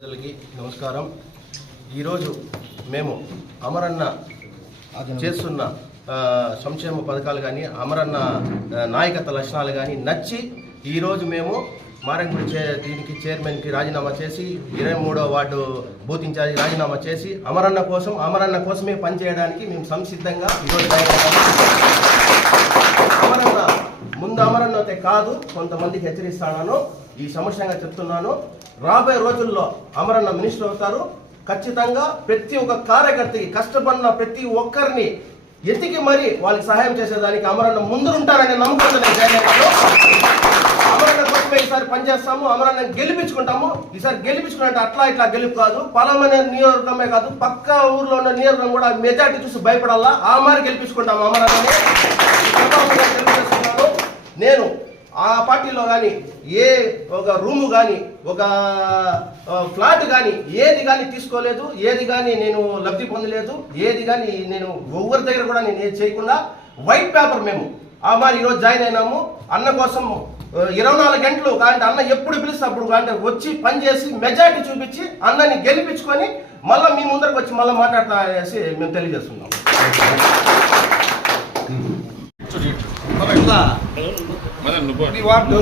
ప్రజలకి నమస్కారం. ఈరోజు మేము అమరన్న చేస్తున్న సంక్షేమ పథకాలు కానీ అమరన్న నాయకత్వ లక్షణాలు కానీ నచ్చి ఈరోజు మేము మారంగుడి దీనికి చైర్మన్కి రాజీనామా చేసి 23వ వార్డు బూత్ ఇన్ఛార్జి రాజీనామా చేసి అమరన్న కోసమే పనిచేయడానికి మేము సంసిద్ధంగా ఈరోజు అమరన్న అయితే కాదు, కొంతమందికి హెచ్చరిస్తాను. ఈ సమస్యంగా చెప్తున్నాను. రాబోయే రోజుల్లో అమరన్న మినిస్టర్ అవుతారు. ఖచ్చితంగా ప్రతి ఒక్క కార్యకర్తకి కష్టపడిన ప్రతి ఒక్కరిని ఎతికి మరీ వాళ్ళకి సహాయం చేసేదానికి అమరన్న ముందుంటారనే నమ్మకం అమరన్న కోసమే ఈసారి పనిచేస్తాము. అమరన్న గెలిపించుకుంటాము. ఈసారి గెలిపించుకున్నట్టు అట్లా ఇట్లా గెలుపు కాదు. పలమనే నియోజకవర్గమే కాదు, పక్క ఊర్లో ఉన్న నియోజకవర్గం కూడా మెజార్టీ చూసి భయపడాలా. ఆ మారి గెలిపించుకుంటాము అమరన్నని. నేను ఆ పార్టీలో కానీ ఏ ఒక రూము కానీ ఒక ఫ్లాట్ కానీ ఏది కానీ తీసుకోలేదు, ఏది కానీ నేను లబ్ధి పొందలేదు, ఏది కానీ నేను ఎవరి దగ్గర కూడా నేను ఏది చేయకుండా వైట్ పేపర్ మేము ఆ మరి ఈరోజు జాయిన్ అయినాము. అన్న కోసం 24 గంటలు కానీ అన్న ఎప్పుడు పిలిస్తే అప్పుడు కానీ వచ్చి పనిచేసి మెజార్టీ చూపించి అన్నని గెలిపించుకొని మళ్ళీ మీ ముందరకు వచ్చి మళ్ళీ మాట్లాడతా అనేసి మేము తెలియజేస్తున్నాం. వార్డు